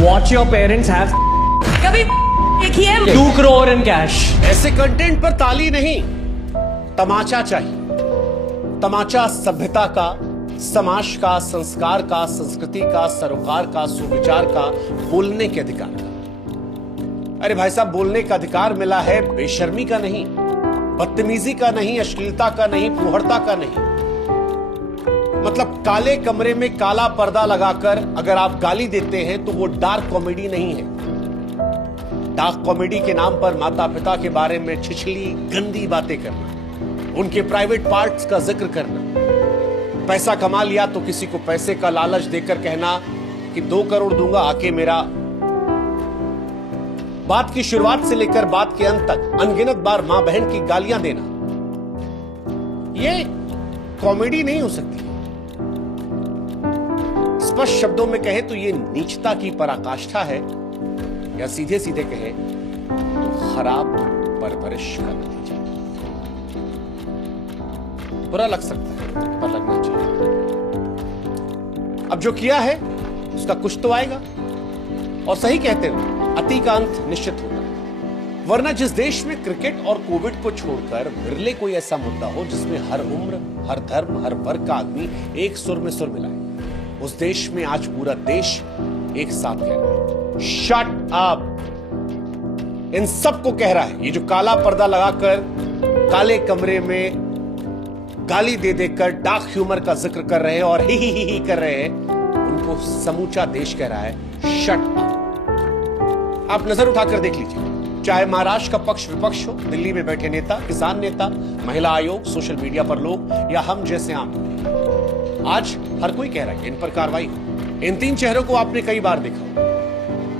Watch your parents have कभी देखी है? 2 crore in cash. ऐसे कंटेंट पर ताली नहीं, तमाचा चाहिए। तमाचा सभ्यता का, समाज का, संस्कार का, संस्कृति का, सरोकार का, सुविचार का, बोलने के अधिकार का। अरे भाई साहब, बोलने का अधिकार मिला है बेशर्मी का नहीं, बदतमीजी का नहीं, अश्लीलता का नहीं, फुहड़ता का नहीं। मतलब काले कमरे में काला पर्दा लगाकर अगर आप गाली देते हैं तो वो डार्क कॉमेडी नहीं है। डार्क कॉमेडी के नाम पर माता पिता के बारे में छिछली गंदी बातें करना, उनके प्राइवेट पार्ट्स का जिक्र करना, पैसा कमा लिया तो किसी को पैसे का लालच देकर कहना कि 2 करोड़ दूंगा आके मेरा। बात की शुरुआत से लेकर बात के अंत तक अनगिनत बार मां बहन की गालियां देना, ये कॉमेडी नहीं हो सकती। स्पष्ट शब्दों में कहे तो ये नीचता की पराकाष्ठा है, या सीधे सीधे कहे तो खराब परवरिश का नतीजा। बुरा लग सकता है पर लगना चाहिए। अब जो किया है उसका कुछ तो आएगा, और सही कहते हो अति का अंत निश्चित होता है। वरना जिस देश में क्रिकेट और कोविड को छोड़कर बिरले कोई ऐसा मुद्दा हो जिसमें हर उम्र, हर धर्म, हर वर्ग का आदमी एक सुर में सुर मिलाए, उस देश में आज पूरा देश एक साथ कह रहा है शट अप। इन सबको कह रहा है ये जो काला पर्दा लगाकर काले कमरे में गाली दे देकर डार्क ह्यूमर का जिक्र कर रहे हैं और ही कर रहे हैं, उनको समूचा देश कह रहा है शट अप। आप नजर उठाकर देख लीजिए, चाहे महाराष्ट्र का पक्ष विपक्ष हो, दिल्ली में बैठे नेता, किसान नेता, महिला आयोग, सोशल मीडिया पर लोग, या हम जैसे आम, आज हर कोई कह रहा है इन पर कार्रवाई हो। इन 3 चेहरों को आपने कई बार देखा,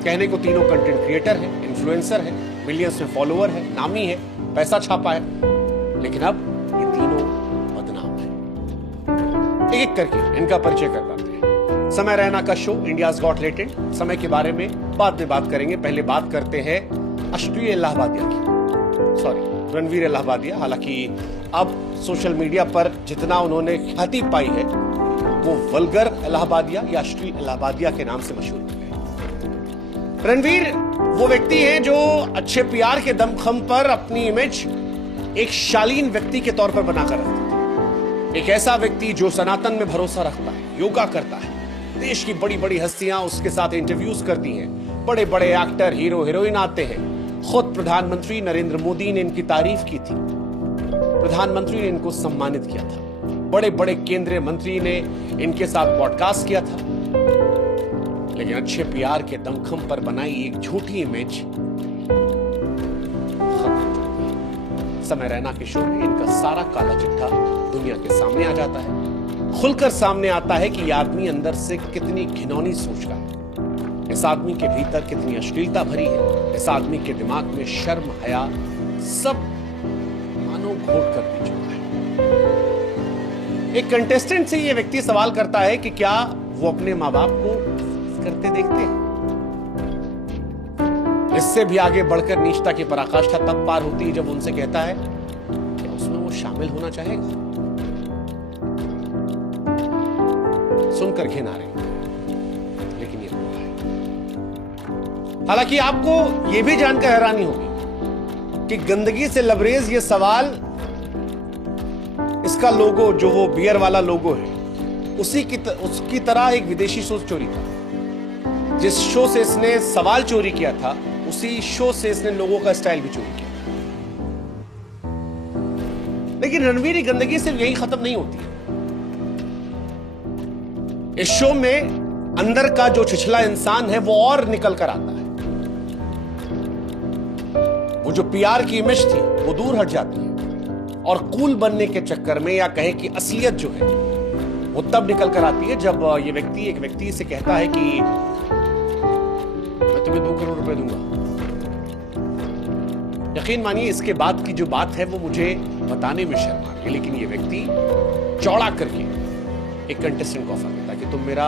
कहने को तीनों कंटेंट क्रिएटर है, इन्फ्लुएंसर है, मिलियंस में फॉलोअर है, नामी है, पैसा छापा है, लेकिन अब ये तीनों बदनाम है। एक एक करके इनका परिचय करवाते हैं। समय रैना का शो इंडियाज गॉट टैलेंट, समय के बारे में बाद में बात करेंगे। पहले बात करते हैं अश्लील इलाहाबादिया की, सॉरी रणवीर इलाहाबादिया। हालांकि अब सोशल मीडिया पर जितना उन्होंने ख्याति पाई है वो वल्गर इलाहाबादिया या अश्लील इलाहाबादिया के नाम से मशहूर है। रणवीर वो व्यक्ति हैं जो अच्छे पीआर के दमखम पर अपनी इमेज एक शालीन व्यक्ति के तौर पर बनाकर रखते थे। एक ऐसा व्यक्ति जो सनातन में भरोसा रखता है, योगा करता है, देश की बड़ी बड़ी हस्तियां उसके साथ इंटरव्यूज करती हैं, बड़े बड़े एक्टर, हीरो हीरोइन आते हैं। खुद प्रधानमंत्री नरेंद्र मोदी ने इनकी तारीफ की थी, प्रधानमंत्री ने इनको सम्मानित किया था, बड़े बड़े केंद्रीय मंत्री ने इनके साथ पॉडकास्ट किया था। लेकिन अच्छे पीआर के दमखम पर बनाई एक झूठी इमेज समय रैना के शो में इनका सारा काला चिट्ठा दुनिया के सामने आ जाता है। खुलकर सामने आता है कि यह आदमी अंदर से कितनी घिनौनी सोच रहा है, इस आदमी के भीतर कितनी अश्लीलता भरी है, इस आदमी के दिमाग में शर्म, हया सब मानो घोट कर पी चुका है। एक कंटेस्टेंट से यह व्यक्ति सवाल करता है कि क्या वो अपने मां बाप को करते देखते हैं। इससे भी आगे बढ़कर नीचता की पराकाष्ठा तब पार होती है जब उनसे कहता है क्या उसमें वो शामिल होना चाहेगा। सुनकर घिन आ रही, लेकिन ये हुआ है। हालांकि आपको यह भी जानकर हैरानी होगी कि गंदगी से लबरेज ये सवाल, इसका लोगो जो वो बियर वाला लोगो है, उसकी तरह एक विदेशी शो चोरी था। जिस शो से इसने सवाल चोरी किया था उसी शो से इसने लोगों का स्टाइल भी चोरी किया। लेकिन रणवीर की गंदगी सिर्फ यही खत्म नहीं होती है। इस शो में अंदर का जो छिछला इंसान है वो और निकल कर आता है। वो जो पीआर की इमेज थी वो दूर हट जाती है, और कूल बनने के चक्कर में, या कहें कि असलियत जो है वो तब निकल कर आती है जब ये व्यक्ति एक व्यक्ति से कहता है कि मैं तुम्हें 2 करोड़ रुपए दूंगा। यकीन मानिए इसके बाद की जो बात है वो मुझे बताने में शर्म आ रही है, लेकिन ये व्यक्ति चौड़ा करके एक कंटेस्टेंट को ऑफर देता कि तुम मेरा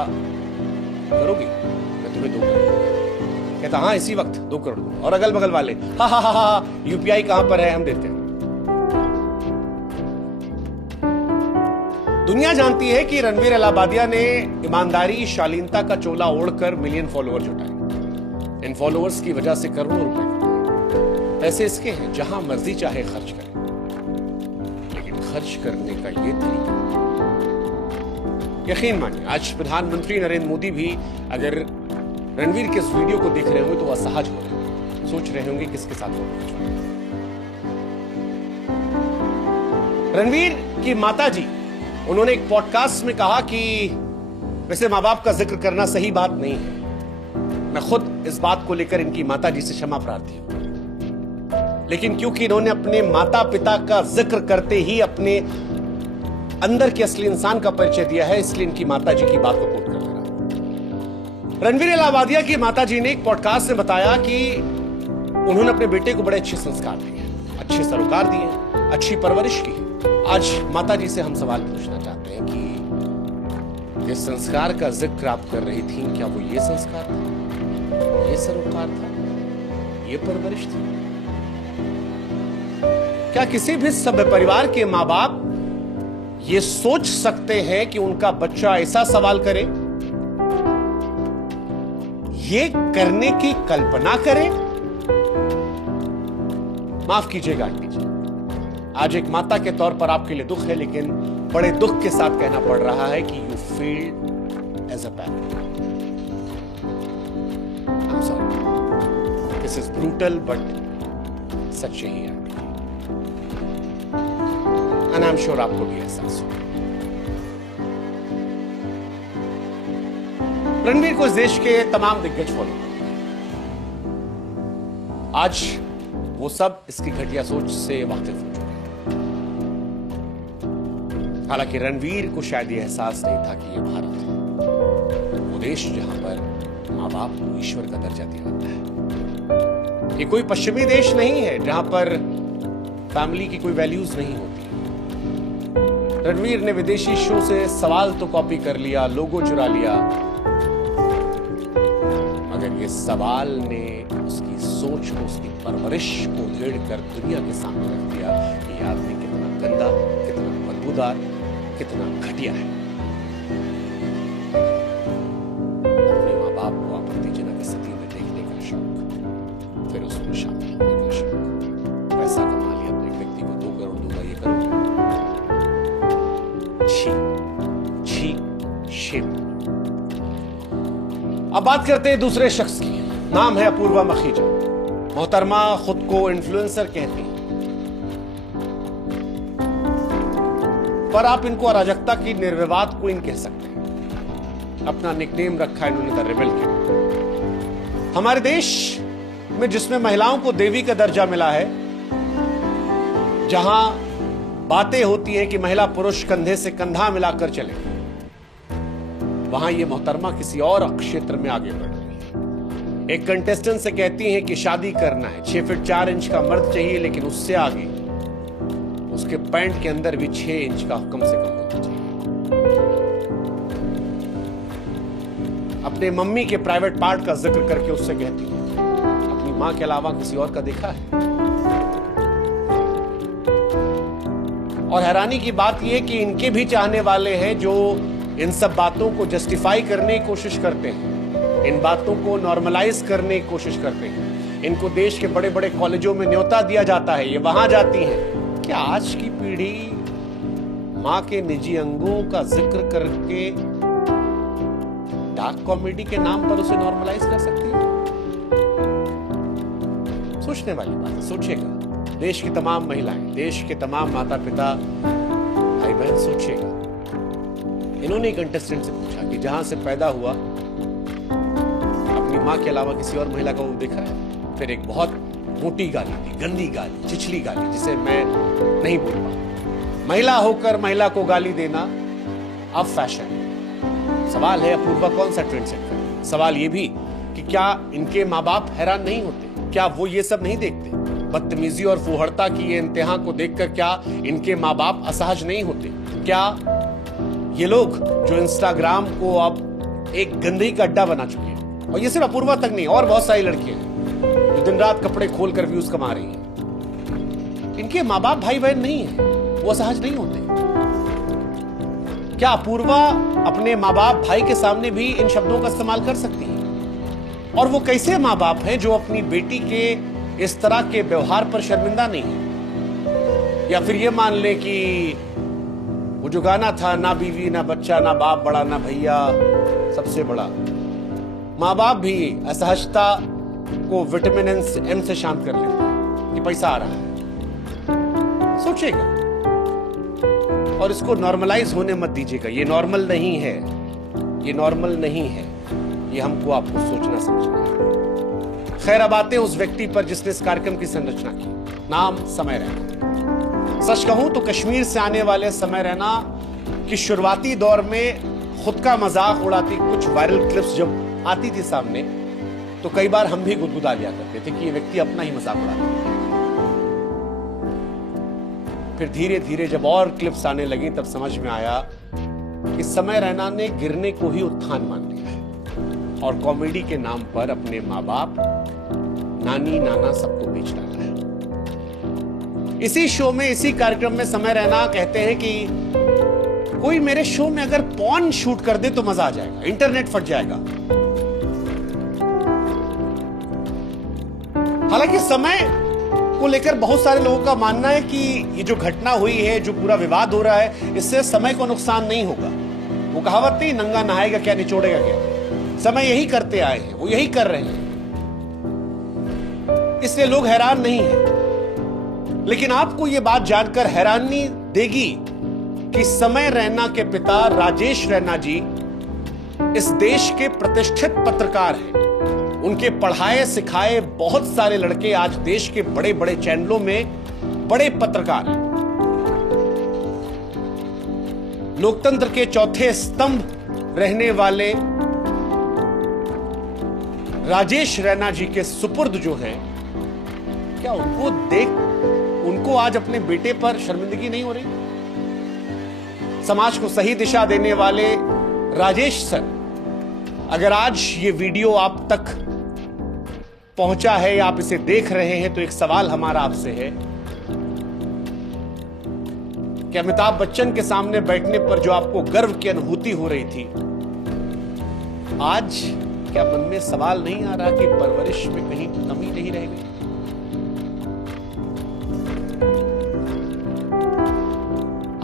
करोगे, मैं तुम्हें 2 करोड़। कहता हाँ इसी वक्त 2 करोड़ दूंगा। और अगल बगल वाले हा हा हा हा, यूपीआई कहां पर है, हम देते हैं। दुनिया जानती है कि रणवीर इलाहाबादिया ने ईमानदारी, शालीनता का चोला ओढ़कर मिलियन फॉलोअर जुटाए। इन फॉलोअर्स की वजह से करोड़ों रुपए कमाए। पैसे इसके हैं, जहां मर्जी चाहे खर्च करें, लेकिन खर्च करने का ये तरीका, यकीन मानिए आज प्रधानमंत्री नरेंद्र मोदी भी अगर रणवीर के इस वीडियो को देख रहे होंगे तो असहज हो रहे होंगे, सोच रहे होंगे किसके साथ फोटो खिंचवाएं। रणवीर की माताजी, उन्होंने एक पॉडकास्ट में कहा कि वैसे मां बाप का जिक्र करना सही बात नहीं है। मैं खुद इस बात को लेकर इनकी माताजी से क्षमा प्रार्थी हूं, लेकिन क्योंकि इन्होंने अपने माता पिता का जिक्र करते ही अपने अंदर के असली इंसान का परिचय दिया है, इसलिए इनकी माताजी की बात को कोट कर रहा हूं। रणवीर इलाहाबादिया की माताजी ने एक पॉडकास्ट में बताया कि उन्होंने अपने बेटे को बड़े अच्छे संस्कार दिए, अच्छे सरोकार दिए, अच्छी परवरिश की। आज माताजी से हम सवाल पूछना चाहते हैं कि जिस संस्कार का जिक्र आप कर रही थी, क्या वो ये संस्कार था, ये सरोकार था, ये परवरिश थी? क्या किसी भी सभ्य परिवार के मां बाप ये सोच सकते हैं कि उनका बच्चा ऐसा सवाल करे, ये करने की कल्पना करे? माफ कीजिएगा आंटी जी, आज एक माता के तौर पर आपके लिए दुख है, लेकिन बड़े दुख के साथ कहना पड़ रहा है कि you feel as a parent. I am sorry, this is brutal but सच यही है एंड आई एम श्योर आपको भी एहसास हो। रणवीर को इस देश के तमाम दिग्गज फॉलो करते हैं। आज वो सब इसकी घटिया सोच से वाकिफ हो चुके हैं। हालांकि रणवीर को शायद ये एहसास नहीं था कि ये भारत है, वो देश जहां पर मां बाप को ईश्वर का दर्जा दिया जाता है। ये कोई पश्चिमी देश नहीं है जहां पर फैमिली की कोई वैल्यूज नहीं होती। रणवीर ने विदेशी शो से सवाल तो कॉपी कर लिया, लोगो चुरा लिया, मगर ये सवाल ने उसकी सोच को, उसकी परवरिश को उधेड़ कर दुनिया के सामने रख दिया कि ये आदमी कितना गंदा, कितना बदबूदार, कितना घटिया है। अपने माँ बाप को आपत्तिजनक स्थिति में देखने का शौक, फिर उसमें शामिल होने का शौक, पैसा कमा लिया तो एक व्यक्ति को 2 करोड़ दूंगा, ये करो, शेम। अब बात करते हैं दूसरे शख्स की। नाम है अपूर्वा मखीजा। मोहतरमा खुद को इन्फ्लुएंसर कहती हैं, पर आप इनको अराजकता की निर्विवाद क्वीन कह सकते हैं। अपना निकनेम रखा है इन्होंने द रेबल के। हमारे देश में जिसमें महिलाओं को देवी का दर्जा मिला है, जहां बातें होती हैं कि महिला पुरुष कंधे से कंधा मिलाकर चले, वहां ये मोहतरमा किसी और क्षेत्र में आगे बढ़ रही है। एक कंटेस्टेंट से कहती हैं कि शादी करना है, 6 फीट 4 इंच का मर्द चाहिए, लेकिन उससे आगे उसके पैंट के अंदर भी 6 इंच का कम से कम होना चाहिए। अपने मम्मी के प्राइवेट पार्ट का जिक्र करके उससे कहती है अपनी मां के अलावा किसी और का देखा है? और हैरानी की बात यह कि इनके भी चाहने वाले हैं जो इन सब बातों को जस्टिफाई करने की कोशिश करते हैं, इन बातों को नॉर्मलाइज करने की कोशिश करते हैं। इनको देश के बड़े बड़े कॉलेजों में न्योता दिया जाता है, ये वहां जाती हैं। क्या आज की पीढ़ी मां के निजी अंगों का जिक्र करके डार्क कॉमेडी के नाम पर उसे नॉर्मलाइज कर सकती है? सोचने वाली बात है, सोचिएगा। देश की तमाम महिलाएं, देश के तमाम माता पिता, भाई बहन, सोचिएगा। इन्होंने एक कंटेस्टेंट से पूछा कि जहां से पैदा हुआ अपनी मां के अलावा किसी और महिला को वो देखा है? फिर एक बहुत मोटी गाली दी, गंदी गाली, चिछली गाली, जिसे मैं नहीं बोल पाऊं। महिला होकर महिला को गाली देना अब फैशन है। सवाल है अपूर्वा कौन सा ट्रेंड सेट करे? सवाल ये भी कि क्या इनके माँ बाप हैरान नहीं होते? क्या वो ये सब नहीं देखते? बदतमीजी और फुहड़ता की ये इंतहा को देखकर क्या इनके माँ बाप असहज नहीं होते? क्या ये लोग जो इंस्टाग्राम को अब एक गंदगी का अड्डा बना चुके हैं, और ये सिर्फ अपूर्वा तक नहीं, और बहुत सारी लड़कियां हैं जो दिन रात कपड़े खोलकर व्यूज कमा रही हैं, इनके माँ बाप भाई बहन नहीं है, वो असहज नहीं होते? क्या अपूर्वा अपने माँ बाप भाई के सामने भी इन शब्दों का इस्तेमाल कर सकती है? और वो कैसे माँ बाप हैं जो अपनी बेटी के इस तरह के व्यवहार पर शर्मिंदा नहीं है? या फिर ये मान ले कि वो जो गाना था, ना बीवी ना बच्चा ना बाप बड़ा ना भैया सबसे बड़ा, माँ बाप भी असहजता को विटामिन एम से शांत कर लेते हैं कि पैसा आ रहा है। सोचेगा और इसको नॉर्मलाइज होने मत दीजिएगा। ये नॉर्मल नहीं है, ये नॉर्मल नहीं है, ये हमको आपको सोचना समझना है। खैर, अब आते हैं उस व्यक्ति पर जिसने इस कार्यक्रम की संरचना की। नाम समय रैना। सच कहूं तो कश्मीर से आने वाले समय रैना की शुरुआती दौर में खुद का मजाक उड़ाती कुछ वायरल क्लिप्स जब आती थी सामने, तो कई बार हम भी गुदगुदा लिया करते थे कि ये व्यक्ति अपना ही मजाक उड़ाता है। फिर धीरे धीरे जब और क्लिप्स आने लगी तब समझ में आया कि समय रैना ने गिरने को ही उत्थान मान लिया है और कॉमेडी के नाम पर अपने माँ बाप, नानी नाना सबको बेच डाला है। इसी शो में, इसी कार्यक्रम में समय रैना कहते हैं कि कोई मेरे शो में अगर पॉर्न शूट कर दे तो मजा आ जाएगा, इंटरनेट फट जाएगा। हालांकि समय को लेकर बहुत सारे लोगों का मानना है कि ये जो घटना हुई है, जो पूरा विवाद हो रहा है, इससे समय को नुकसान नहीं होगा। वो कहावत नहीं, नंगा नहाएगा क्या निचोड़ेगा क्या। समय यही करते आए हैं, वो यही कर रहे हैं, इसलिए लोग हैरान नहीं हैं। लेकिन आपको ये बात जानकर हैरानी देगी कि समय रैना के पिता राजेश रैना जी इस देश के प्रतिष्ठित पत्रकार हैं। उनके पढ़ाए सिखाए बहुत सारे लड़के आज देश के बड़े बड़े चैनलों में बड़े पत्रकार हैं। लोकतंत्र के चौथे स्तंभ रहने वाले राजेश रैना जी के सुपुर्द जो हैं, क्या उनको आज अपने बेटे पर शर्मिंदगी नहीं हो रही? समाज को सही दिशा देने वाले राजेश सर, अगर आज ये वीडियो आप तक पहुंचा है या आप इसे देख रहे हैं, तो एक सवाल हमारा आपसे है कि अमिताभ बच्चन के सामने बैठने पर जो आपको गर्व की अनुभूति हो रही थी, आज क्या मन में सवाल नहीं आ रहा कि परवरिश में कहीं कमी नहीं रह गई?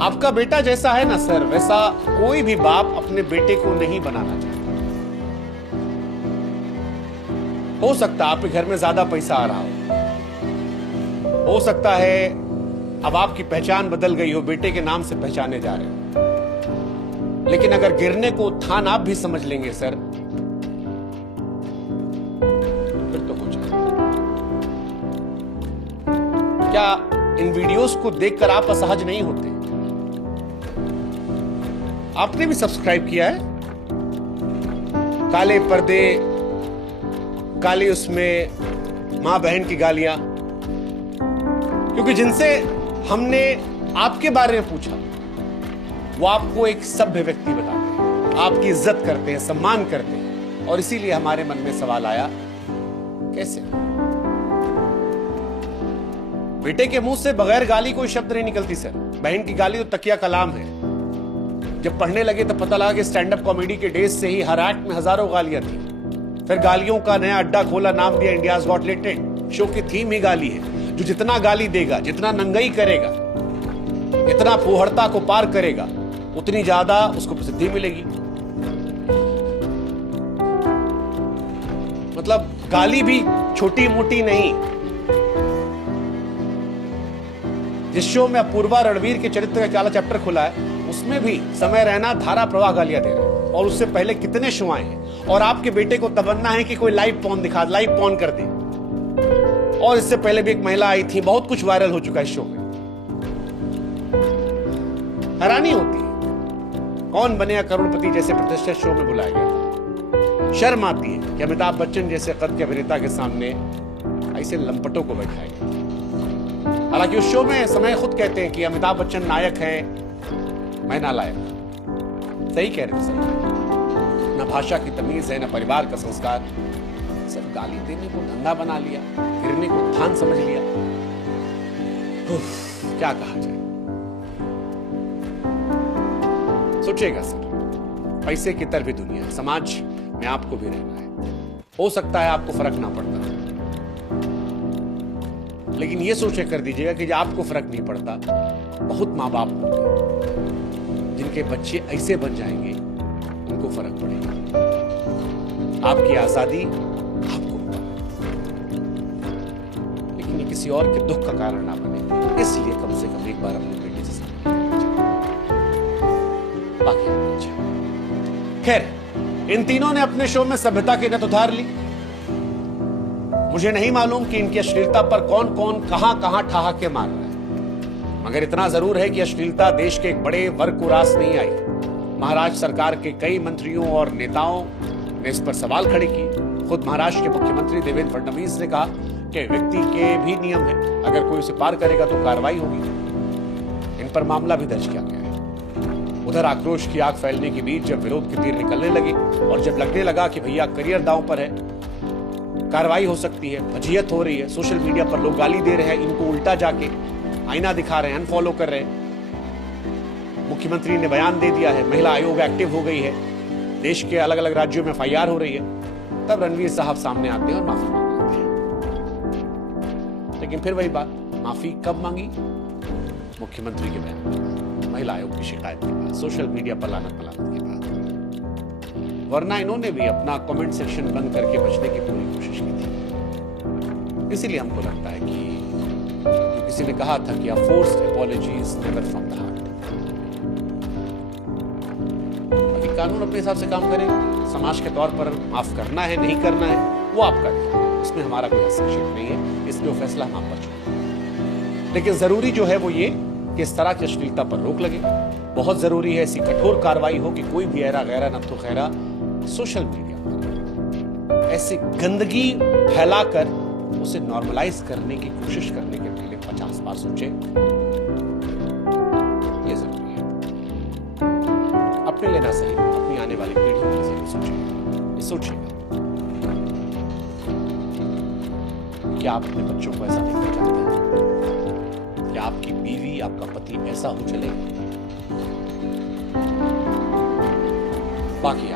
आपका बेटा जैसा है ना सर, वैसा कोई भी बाप अपने बेटे को नहीं बनाना चाहता। हो सकता है आपके घर में ज्यादा पैसा आ रहा हो सकता है अब आपकी पहचान बदल गई हो, बेटे के नाम से पहचाने जा रहे हो, लेकिन अगर गिरने को उत्थान आप भी समझ लेंगे सर, फिर तो हो जाएगा। क्या इन वीडियोस को देखकर आप असहज नहीं होते? आपने भी सब्सक्राइब किया है? काले पर्दे, काली उसमें मां बहन की गालियां, क्योंकि जिनसे हमने आपके बारे में पूछा वो आपको एक सभ्य व्यक्ति बताते हैं, आपकी इज्जत करते हैं, सम्मान करते हैं, और इसीलिए हमारे मन में सवाल आया, कैसे बेटे के मुंह से बगैर गाली कोई शब्द नहीं निकलती सर। बहन की गाली तो तकिया कलाम है। जब पढ़ने लगे तो पता लगा कि स्टैंड अप कॉमेडी के डेज से ही हर एक्ट में हजारों गालियां थी। फिर गालियों का नया अड्डा खोला, नाम दिया इंडियाज गॉट टैलेंट। शो की थीम ही गाली है। जो जितना गाली देगा, जितना नंगाई करेगा, इतना फुहड़ता को पार करेगा, उतनी ज्यादा उसको प्रसिद्धि मिलेगी। मतलब गाली भी छोटी मोटी नहीं। जिस शो में अपूर्वा रणवीर के चरित्र का काला चैप्टर खुला है, उसमें भी समय रैना धारा प्रवाह गालियां दे रहे हैं। और उससे पहले कितने शो आए हैं। और आपके बेटे को तमन्ना है कि कोई लाइव पॉर्न दिखा, लाइव पॉर्न कर दे। और इससे पहले भी एक महिला आई थी, बहुत कुछ वायरल हो चुका है इस शो में। हैरानी होती है, कौन बनेगा करोड़पति जैसे प्रतिष्ठित शो में बुलाया गया था। शर्म आती है कि अमिताभ बच्चन जैसे कद के अभिनेता के सामने ऐसे लंपटों को बैठाया गया। हालांकि उस शो में समय खुद कहते हैं कि अमिताभ बच्चन नायक हैं, मैं नालायक। सही कह रहे हैं, सही। ना भाषा की तमीज है, ना परिवार का संस्कार। सिर्फ गाली देने को धंधा बना लिया, गिरने को उत्थान समझ लिया। क्या कहा जाए। सोचिएगा सर, पैसे की तरफ भी दुनिया है, समाज में आपको भी रहना है। हो सकता है आपको फर्क ना पड़ता, लेकिन ये सोच कर दीजिएगा कि जब आपको फर्क नहीं पड़ता, बहुत माँ बाप होंगे जिनके बच्चे ऐसे बन जाएंगे, उनको फर्क पड़ेगा। आपकी आजादी आपको होगा, लेकिन ये किसी और के दुख का कारण ना बने, इसलिए कम से कम एक बार अपने बेटे से सामने बाकी अच्छा। खैर, इन तीनों ने अपने शो में सभ्यता की नत उतार ली। मुझे नहीं मालूम कि इनकी अश्लीलता पर कौन कौन कहां ठहाके मार रहा है, मगर इतना जरूर है कि अश्लीलता देश के एक बड़े वर्ग को रास नहीं आई। महाराष्ट्र सरकार के कई मंत्रियों और नेताओं ने इस पर सवाल खड़े किए। खुद महाराष्ट्र के मुख्यमंत्री देवेंद्र फडणवीस ने कहा कि व्यक्ति के भी नियम है, अगर कोई उसे पार करेगा तो कार्रवाई होगी। इन पर मामला भी दर्ज किया गया है। उधर आक्रोश की आग फैलने के बीच जब विरोध के तीर निकलने लगे और जब लगने लगा कि भैया करियर दांव पर है, कार्रवाई हो सकती है, फजीहत हो रही है, सोशल मीडिया पर लोग गाली दे रहे हैं, इनको उल्टा जाके आईना दिखा रहे हैं, अनफॉलो कर रहे हैं, मुख्यमंत्री ने बयान दे दिया है, महिला आयोग एक्टिव हो गई है, देश के अलग अलग राज्यों में FIR हो रही है, तब रणवीर साहब सामने आते हैं और माफी मांगते हैं। लेकिन फिर वही बात, माफी कब मांगी? मुख्यमंत्री के बयान, महिला आयोग की शिकायत के बाद, सोशल मीडिया पर लानत के बाद। वरना इन्होंने भी अपना कमेंट सेक्शन बंद करके बचने की पूरी कोशिश की थी। इसीलिए हमको लगता है कि किसी ने कहा था कि forced apologies never from the heart. अभी कानून अपने हिसाब से काम करेगा, समाज के तौर पर माफ करना है नहीं करना है वो आपका है, उसमें हमारा कोई हस्तक्षेप नहीं है, इसलिए वो फैसला हम आप पर छोड़ते हैं। लेकिन जरूरी जो है वो ये कि इस तरह की अश्लीलता पर रोक लगे। बहुत जरूरी है ऐसी कठोर कार्रवाई हो कि कोई भी ऐरा गैरा नत्थो खैरा सोशल मीडिया पर ऐसी गंदगी फैलाकर उसे नॉर्मलाइज करने की कोशिश करने के पहले 50 बार सोचे। ये जरूरी है। अपने लेना सही, अपनी आने वाली पीढ़ी के लिए सोचिएगा। सोचिएगा क्या आप अपने बच्चों को ऐसा देखना चाहते हैं? क्या आपकी बीवी, आपका पति ऐसा हो चलेगा? बाकी